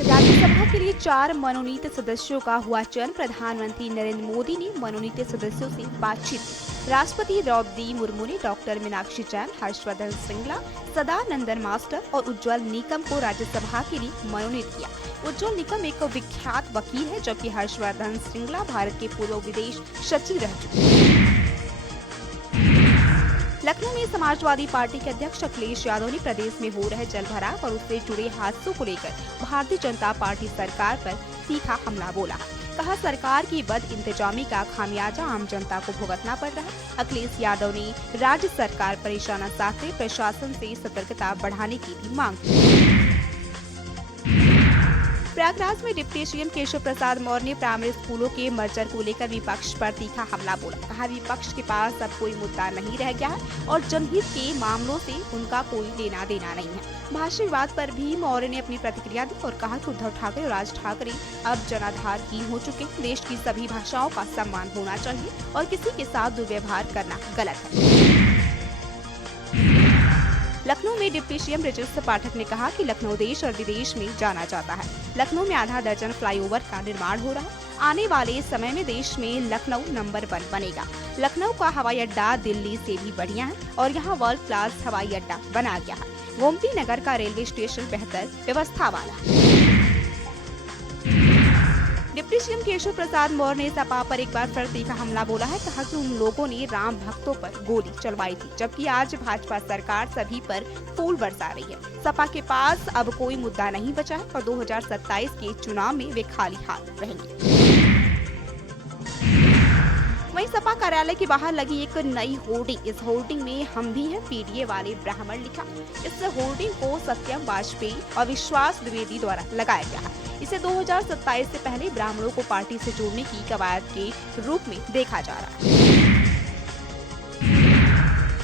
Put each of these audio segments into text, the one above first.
राज्यसभा के लिए 4 मनोनीत सदस्यों का हुआ चयन। प्रधानमंत्री नरेंद्र मोदी ने मनोनीत सदस्यों से बातचीत की। राष्ट्रपति द्रौपदी मुर्मू ने डॉक्टर मीनाक्षी जैन, हर्षवर्धन श्रृंगला, सदानंदन मास्टर और उज्ज्वल निकम को राज्यसभा के लिए मनोनीत किया। उज्ज्वल निकम एक विख्यात वकील है, जबकि हर्षवर्धन श्रृंगला भारत के पूर्व विदेश सचिव रह चुके हैं। लखनऊ में समाजवादी पार्टी के अध्यक्ष अखिलेश यादव ने प्रदेश में हो रहे जलभराव और उससे जुड़े हादसों को लेकर भारतीय जनता पार्टी सरकार पर तीखा हमला बोला। कहा, सरकार की बद इंतजामी का खामियाजा आम जनता को भुगतना पड़ रहा है। अखिलेश यादव ने राज्य सरकार पर निशाना साधते प्रशासन से सतर्कता बढ़ाने की भी मांग की। प्रयागराज में डिप्टी सीएम केशव प्रसाद मौर्य ने प्राइमरी स्कूलों के मर्जर को लेकर विपक्ष पर तीखा हमला बोला। कहा, विपक्ष के पास अब कोई मुद्दा नहीं रह गया है और जनहित के मामलों से उनका कोई लेना देना नहीं है। भाषा विवाद पर भी मौर्य ने अपनी प्रतिक्रिया दी और कहा कि उद्धव ठाकरे और राज ठाकरे अब जनाधारहीन हो चुके हैं। देश की सभी भाषाओं का सम्मान होना चाहिए और किसी के साथ दुर्व्यवहार करना गलत है। लखनऊ में डिप्टी सीएम बृजेश पाठक ने कहा कि लखनऊ देश और विदेश में जाना जाता है। लखनऊ में आधा दर्जन फ्लाईओवर का निर्माण हो रहा है। आने वाले समय में देश में लखनऊ नंबर 1 बनेगा। लखनऊ का हवाई अड्डा दिल्ली से भी बढ़िया है और यहाँ वर्ल्ड क्लास हवाई अड्डा बना गया है। गोमती नगर का रेलवे स्टेशन बेहतर व्यवस्था वाला है। डिप्टी सीएम केशव प्रसाद मौर्य ने सपा पर एक बार फिर तीखा हमला बोला है। कहा कि उन लोगों ने राम भक्तों पर गोली चलवाई थी, जबकि आज भाजपा सरकार सभी पर फूल बरसा रही है। सपा के पास अब कोई मुद्दा नहीं बचा है और 2027 के चुनाव में वे खाली हाथ रहेंगे। वहीं सपा कार्यालय के बाहर लगी एक नई होर्डिंग। इस होर्डिंग में हम भी हैं पीडीए वाले ब्राह्मण लिखा। इस होर्डिंग को सत्यम वाजपेयी और विश्वास द्विवेदी द्वारा लगाया गया है। इसे 2027 से पहले ब्राह्मणों को पार्टी से जोड़ने की कवायद के रूप में देखा जा रहा है।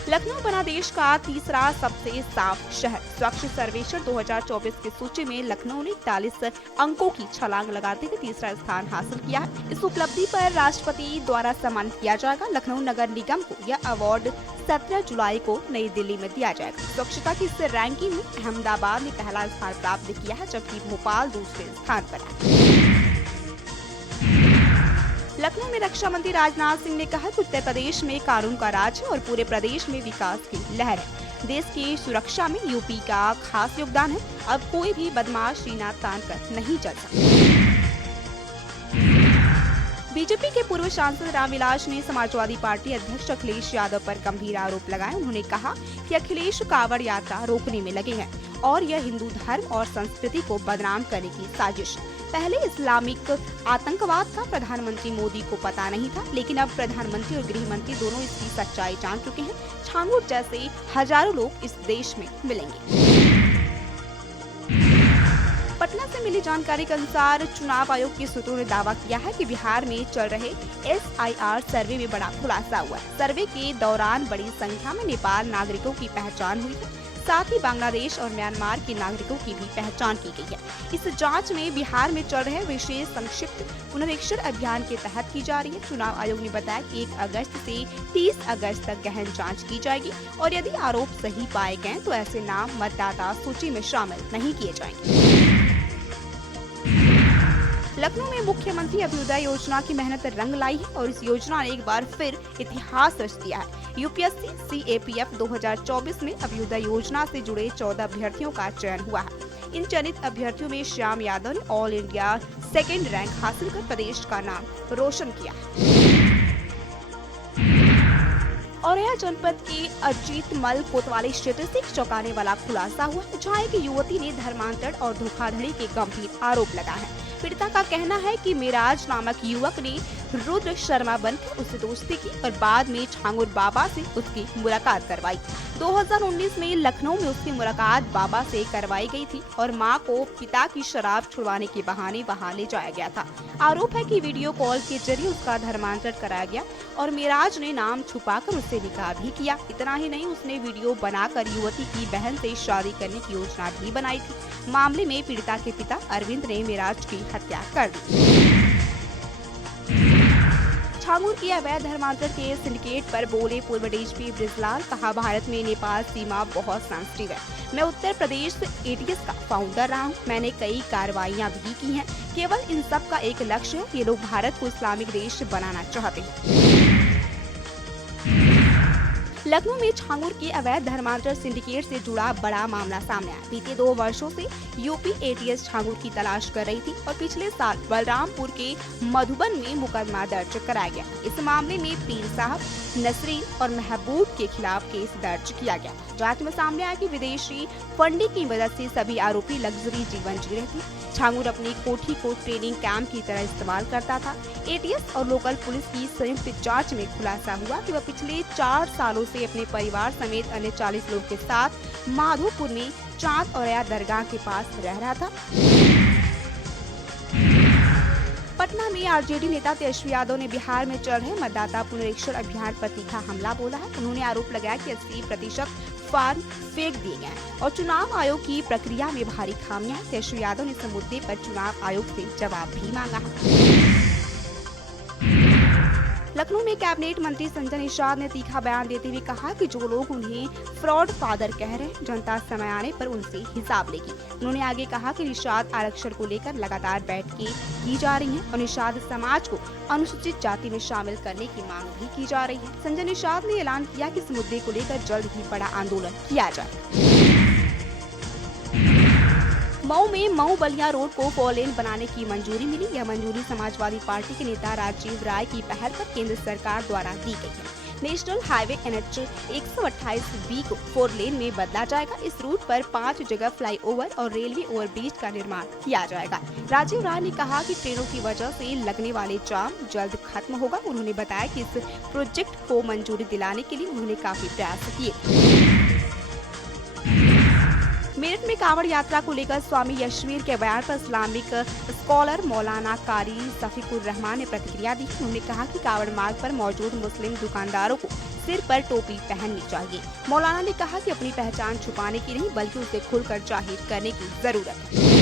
लखनऊ बना देश का तीसरा सबसे साफ शहर। स्वच्छ सर्वेक्षण 2024 की सूची में लखनऊ ने 41 अंकों की छलांग लगाते हुए तीसरा स्थान हासिल किया है। इस उपलब्धि पर राष्ट्रपति द्वारा सम्मानित किया जाएगा। लखनऊ नगर निगम को यह अवार्ड 17 जुलाई को नई दिल्ली में दिया जाएगा। स्वच्छता की इस रैंकिंग में अहमदाबाद ने पहला स्थान प्राप्त किया है, जबकि भोपाल दूसरे स्थान पर है। लखनऊ में रक्षा मंत्री राजनाथ सिंह ने कहा कि उत्तर प्रदेश में कानून का राज है और पूरे प्रदेश में विकास की लहर है। देश की सुरक्षा में यूपी का खास योगदान है। अब कोई भी बदमाश सीना तान कर नहीं चल सकता। बीजेपी के पूर्व सांसद रामविलास ने समाजवादी पार्टी अध्यक्ष अखिलेश यादव पर गंभीर आरोप लगाए। उन्होंने कहा कि अखिलेश कांवड़ यात्रा रोकने में लगे हैं और यह हिंदू धर्म और संस्कृति को बदनाम करने की साजिश। पहले इस्लामिक आतंकवाद का प्रधानमंत्री मोदी को पता नहीं था, लेकिन अब प्रधानमंत्री और गृह मंत्री दोनों इसकी सच्चाई जान चुके हैं। छांगुर जैसे हजारों लोग इस देश में मिलेंगे। पटना से मिली जानकारी के अनुसार चुनाव आयोग के सूत्रों ने दावा किया है कि बिहार में चल रहे SIR सर्वे में बड़ा खुलासा हुआ है। सर्वे के दौरान बड़ी संख्या में नेपाल नागरिकों की पहचान हुई है। साथ ही बांग्लादेश और म्यांमार के नागरिकों की भी पहचान की गई है। इस जांच में बिहार में चल रहे विशेष संक्षिप्त पुनरीक्षण अभियान के तहत की जा रही है। चुनाव आयोग ने बताया कि 1 अगस्त से 30 अगस्त तक गहन जांच की जाएगी और यदि आरोप सही पाए गए तो ऐसे नाम मतदाता सूची में शामिल नहीं किए जाएंगे। लखनऊ में मुख्यमंत्री अभ्युदय योजना की मेहनत रंग लाई है और इस योजना ने एक बार फिर इतिहास रच दिया है। यूपीएससी CAPF 2024 में अभ्युदय योजना से जुड़े 14 अभ्यर्थियों का चयन हुआ है। इन चयनित अभ्यर्थियों में श्याम यादव ने ऑल इंडिया 2nd रैंक हासिल कर प्रदेश का नाम रोशन किया है। औरैया जनपद के अजीतमल कोतवाली क्षेत्र से एक चौंकाने वाला खुलासा हुआ, जहां एक युवती ने धर्मांतरण और धोखाधड़ी के गंभीर आरोप लगाए हैं। पीड़िता का कहना है कि मेराज नामक युवक ने रुद्र शर्मा बनकर उससे दोस्ती की और बाद में छांगुर बाबा से उसकी मुलाकात करवाई। 2019 में लखनऊ में उसकी मुलाकात बाबा से करवाई गई थी और मां को पिता की शराब छुड़वाने के बहाने वहां ले जाया गया था। आरोप है कि वीडियो कॉल के जरिए उसका धर्मांतरण कराया गया और मेराज ने नाम छुपाकर उससे निकाह भी किया। इतना ही नहीं, उसने वीडियो बनाकर युवती की बहन से शादी करने की योजना भी बनाई थी। मामले में पीड़िता के पिता अरविंद ने मेराज की हत्या कर दी। छांगुर की अवैध धर्मांतरण के सिंडिकेट पर बोले पूर्व डीजीपी बृजलाल, कहा भारत में नेपाल सीमा बहुत सेंसिटिव है। मैं उत्तर प्रदेश एटीएस का फाउंडर रहा हूँ। मैंने कई कार्रवाइयाँ भी की हैं। केवल इन सब का एक लक्ष्य है, ये लोग भारत को इस्लामिक देश बनाना चाहते हैं। लखनऊ में छांगुर की अवैध धर्मांतरण सिंडिकेट से जुड़ा बड़ा मामला सामने आया। बीते 2 वर्षों से यूपी एटीएस छांगुर की तलाश कर रही थी और पिछले साल बलरामपुर के मधुबन में मुकदमा दर्ज कराया गया। इस मामले में पीर साहब, नसरीन और महबूब के खिलाफ केस दर्ज किया गया। जांच में सामने आया कि विदेशी फंडिंग की मदद से सभी आरोपी लग्जरी जीवन जी रहे थे। छांगुर अपनी कोठी को ट्रेनिंग कैंप की तरह इस्तेमाल करता था। एटीएस और लोकल पुलिस की संयुक्त जांच में खुलासा हुआ कि वह पिछले 4 सालों से अपने परिवार समेत अन्य 40 लोगों के साथ माधोपुर में चांद औरया दरगाह के पास रह रहा था। पटना में आरजेडी नेता तेजस्वी यादव ने बिहार में चल रहे मतदाता पुनरीक्षण अभियान पर तीखा हमला बोला है। उन्होंने आरोप लगाया कि 80% फॉर्म फेंक दिए गए हैं और चुनाव आयोग की प्रक्रिया में भारी खामियां हैं। तेजस्वी यादव ने इस मुद्दे पर चुनाव आयोग से जवाब भी मांगा है। लखनऊ में कैबिनेट मंत्री संजय निषाद ने तीखा बयान देते हुए कहा कि जो लोग उन्हें फ्रॉड फादर कह रहे हैं, जनता समय आने पर उनसे हिसाब लेगी। उन्होंने आगे कहा कि निषाद आरक्षण को लेकर लगातार बैठकें की जा रही हैं और निषाद समाज को अनुसूचित जाति में शामिल करने की मांग भी की जा रही है। संजय निषाद ने ऐलान किया कि इस मुद्दे को लेकर जल्द ही बड़ा आंदोलन किया जाए। मऊ में मऊ बलिया रोड को 4 लेन बनाने की मंजूरी मिली। यह मंजूरी समाजवादी पार्टी के नेता राजीव राय की पहल पर केंद्र सरकार द्वारा दी गई है। नेशनल हाईवे NH 128B को 4 लेन में बदला जाएगा। इस रूट पर 5 जगह फ्लाईओवर और रेलवे ओवरब्रिज का निर्माण किया जाएगा। राजीव राय ने कहा कि ट्रेनों की वजह से लगने वाले जाम जल्द खत्म होगा। उन्होंने बताया कि इस प्रोजेक्ट को मंजूरी दिलाने के लिए उन्होंने काफी प्रयास किए। मेरठ में कांवड़ यात्रा को लेकर स्वामी यशवीर के बयान पर इस्लामिक स्कॉलर मौलाना कारी सफीकुर रहमान ने प्रतिक्रिया दी। उन्होंने कहा कि कांवड़ मार्ग पर मौजूद मुस्लिम दुकानदारों को सिर पर टोपी पहननी चाहिए। मौलाना ने कहा कि अपनी पहचान छुपाने की नहीं बल्कि उसे खुलकर जाहिर करने की जरूरत है।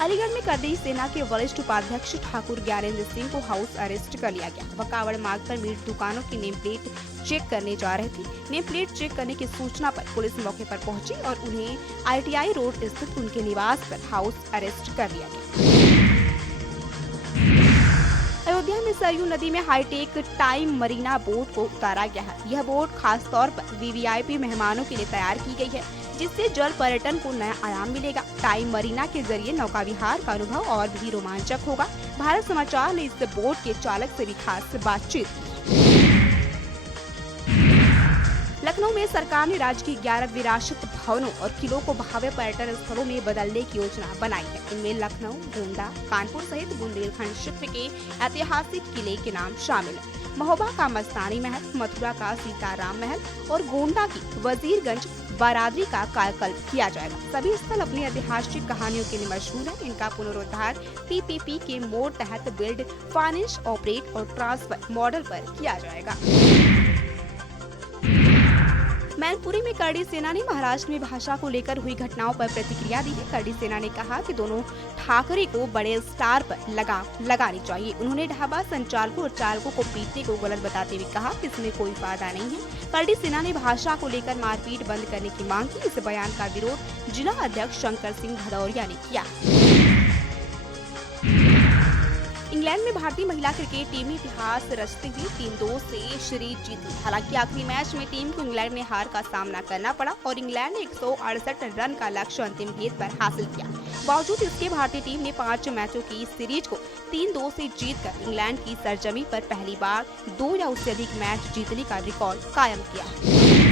अलीगढ़ में करदी सेना के वरिष्ठ उपाध्यक्ष ठाकुर ज्ञानेंद्र सिंह को हाउस अरेस्ट कर लिया गया। वह कांवड़ मार्ग पर मीट दुकानों की नेम प्लेट चेक करने जा रहे थे। नेम प्लेट चेक करने की सूचना पर पुलिस मौके पर पहुंची और उन्हें ITI रोड स्थित उनके निवास पर हाउस अरेस्ट कर लिया गया। अयोध्या में सरयू नदी में हाईटेक टाइम मरीना बोट को उतारा गया है। यह बोट खास तौर पर VVIP मेहमानों के लिए तैयार की गई है, जिससे जल पर्यटन को नया आयाम मिलेगा। टाइम मरीना के जरिए नौका विहार का अनुभव और भी रोमांचक होगा। भारत समाचार ने इस बोट के चालक से भी खास बातचीत की। लखनऊ में सरकार ने राज्य की 11 विरासत भवनों और किलों को भव्य पर्यटन स्थलों में बदलने की योजना बनाई है। इनमें लखनऊ, गोंडा, कानपुर सहित बुंदेलखंड क्षेत्र के ऐतिहासिक किले के नाम शामिल है। महोबा का मस्तानी महल, मथुरा का सीताराम महल और गोंडा की वजीरगंज बारादरी का कायाकल्प किया जाएगा। सभी स्थल अपनी ऐतिहासिक कहानियों के लिए मशहूर है। इनका पुनरुद्धार PPP के मोड तहत बिल्ड, फाइनेंस, ऑपरेट और ट्रांसफर मॉडल पर किया जाएगा। मैनपुरी में करडी सेना ने महाराष्ट्र में भाषा को लेकर हुई घटनाओं पर प्रतिक्रिया दी है। करडी सेना ने कहा कि दोनों ठाकरे को बड़े स्टार पर लगानी चाहिए। उन्होंने ढाबा संचालकों और चालकों को पीटने को गलत बताते हुए कहा कि इसमें कोई फायदा नहीं है। करडी सेना ने भाषा को लेकर मारपीट बंद करने की मांग की। इस बयान का विरोध जिला अध्यक्ष शंकर सिंह भदौरिया ने किया। इंग्लैंड में भारतीय महिला क्रिकेट टीम ने इतिहास रचते हुए 3-2 से सीरीज जीती। हालांकि आखिरी मैच में टीम को इंग्लैंड में हार का सामना करना पड़ा और इंग्लैंड ने 168 रन का लक्ष्य अंतिम गेंद पर हासिल किया। बावजूद इसके भारतीय टीम ने 5 मैचों की इस सीरीज को 3-2 से जीतकर इंग्लैंड की सरजमी पर पहली बार 2 या उससे अधिक मैच जीतने का रिकॉर्ड कायम किया है।